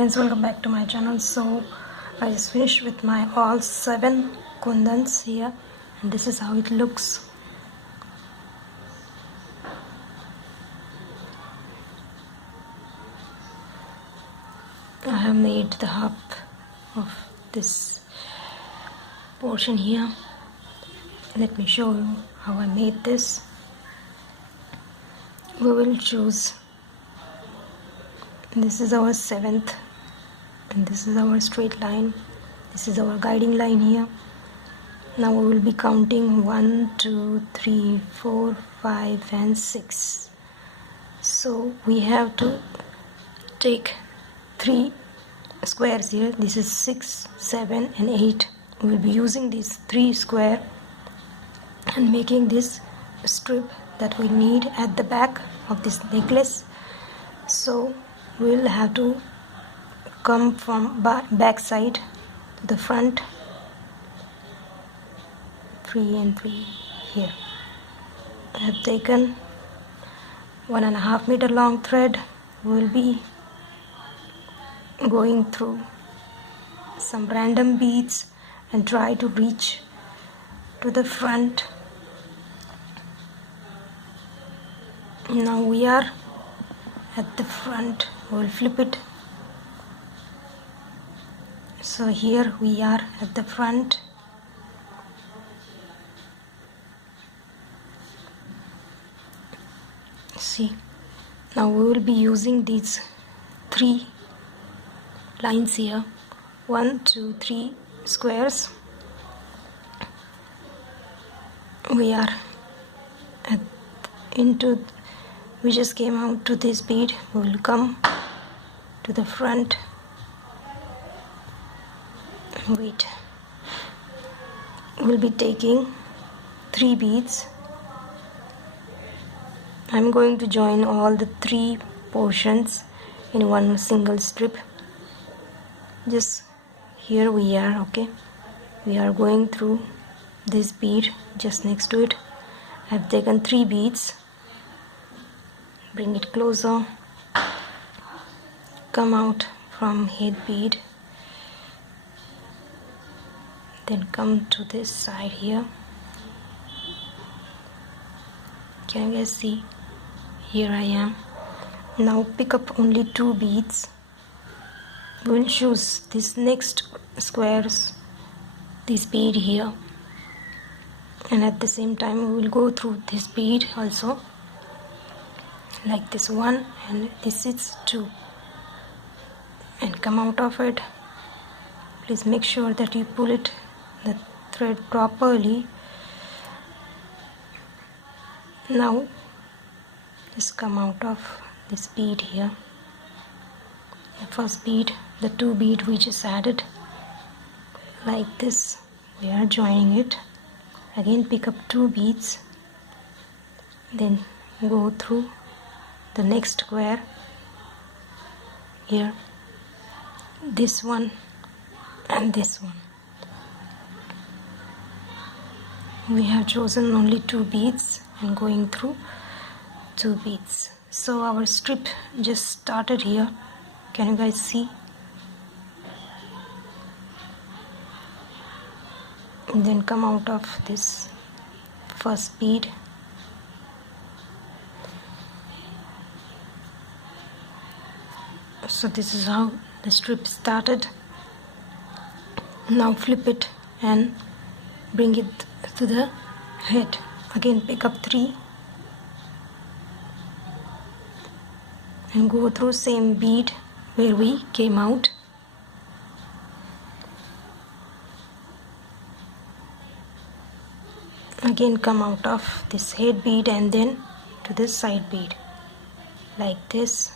friends, welcome back to my channel. So I just finished with my all 7 kundans here, and this is how it looks. I have made the hub of this portion here. Let me show you how I made this. We will choose, this is our 7th, and this is our straight line. This is our guiding line here. Now we will be counting 1 2 3 4 5 and 6. So we have to take 3 squares here. This is 6, 7 and 8. We will be using these 3 square and making this strip that we need at the back of this necklace. So we will have to come from back side to the front, 3 and 3 here. I have taken 1.5 meter long thread. We will be going through some random beads and try to reach to the front. Now we are at the front. We'll flip it. So here we are at the front. See, now we will be using these 3 lines here, 1 2 3 squares. We are we just came out to this bead. We will come to the front. Wait, we'll be taking 3 beads. I'm going to join all the 3 portions in one single strip. Just here we are. Okay, we are going through this bead just next to it. I've taken 3 beads. Bring it closer. Come out from head bead, then come to this side here. Can you guys see? Here I am. Now pick up only 2 beads. We will choose this next squares, this bead here, and at the same time we will go through this bead also, like this one, and this is 2, and come out of it. Please make sure that you pull it, the thread properly. Now just come out of this bead here, the first bead, the 2 bead we just added, like this. We are joining it. Again pick up 2 beads, then go through the next square here, this one and this one. We have chosen only 2 beads and going through 2 beads. So our strip just started here. Can you guys see? And then come out of this first bead. So this is how the strip started. Now flip it and bring it to the head. Again pick up 3 and go through same bead where we came out. Again come out of this head bead and then to this side bead, like this.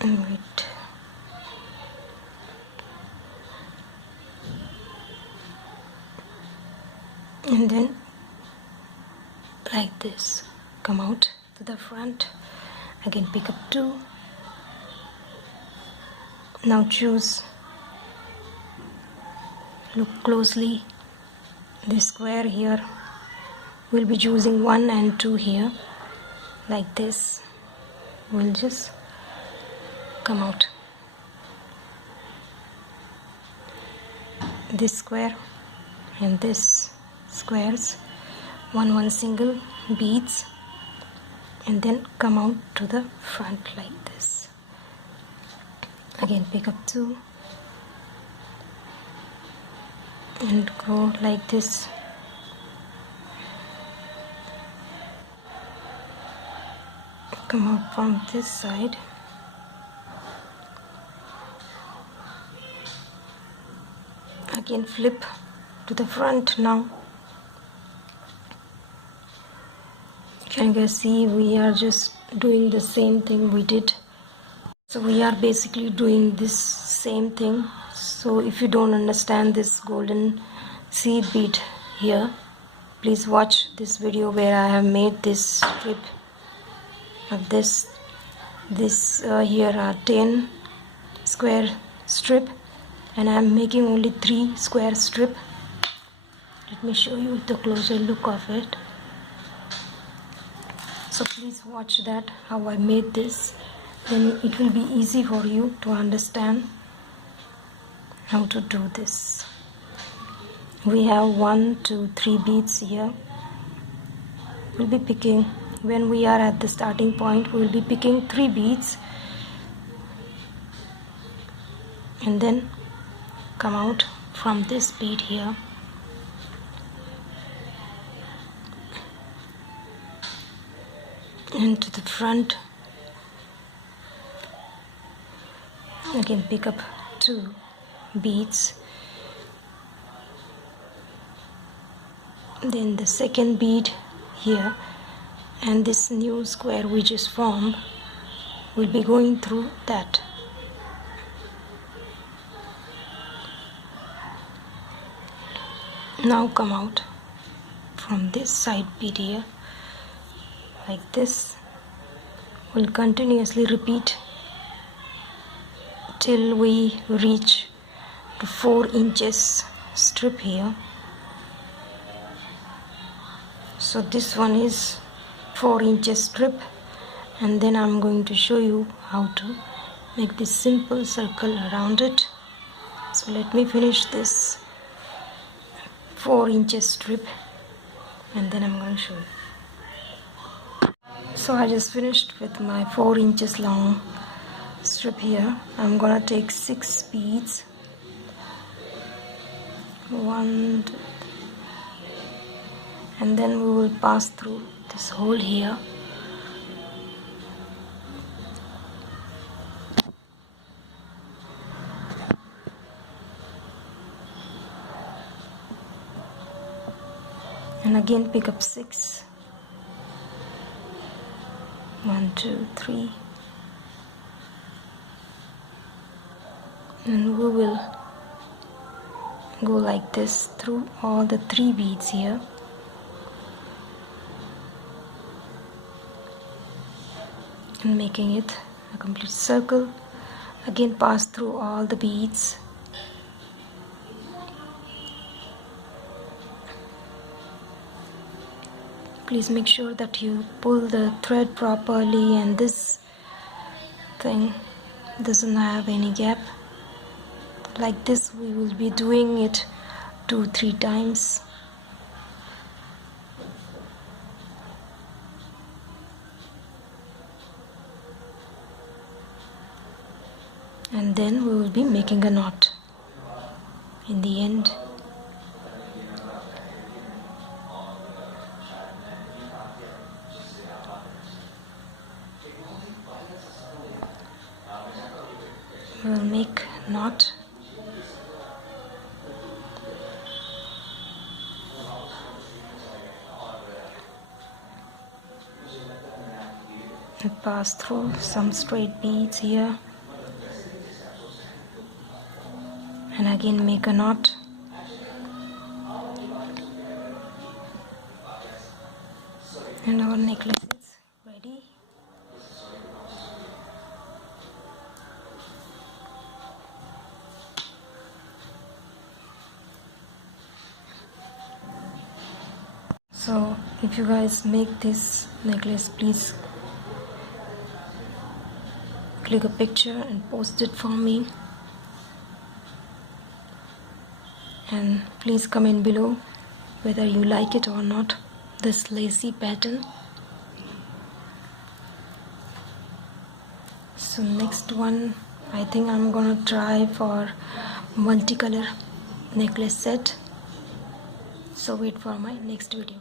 And wait. And then like this, come out to the front. Again pick up 2. Now choose, look closely, this square here. We'll be choosing 1 and 2 here. like this will just come out. This square and this squares, one single beads, and then come out to the front like this. Again pick up 2 and go like this. Come out from this side. Again flip to the front now. Can you guys see we are just doing the same thing we did? So we are basically doing this same thing. So if you don't understand this golden seed bead here, please watch this video where I have made this strip of this. Here are 10 square strip and I am making only 3 square strip. Let me show you the closer look of it. So please watch that, how I made this. Then it will be easy for you to understand how to do this. We have 1, 2, 3 beads here. We'll be picking, when we are at the starting point, we will be picking 3 beads and then come out from this bead here. And to the front. Again pick up 2 beads, then the second bead here, and this new square we just formed will be going through that. Now come out from this side bead here like this. We'll continuously repeat till we reach to 4 inches strip here. So this one is 4 inches strip, and then I'm going to show you how to make this simple circle around it. So let me finish this 4 inches strip and then I'm going to show you. So I just finished with my 4 inches long strip here. I'm gonna take 6 beads, 1, 2, and then we will pass through this hole here. And again pick up 6, 1, 2, 3, and we will go like this through all the 3 beads here. And making it a complete circle. Again pass through all the beads. Please make sure that you pull the thread properly and this thing doesn't have any gap. Like this we will be doing it 2-3 times. And then we will be making a knot in the end. We will make a knot. And pass through some straight beads here. And again make a knot. And our necklace is ready. So if you guys make this necklace, please click a picture and post it for me, and please comment below whether you like it or not, this lacy pattern. So next one, I think I'm gonna try for multicolor necklace set. So wait for my next video.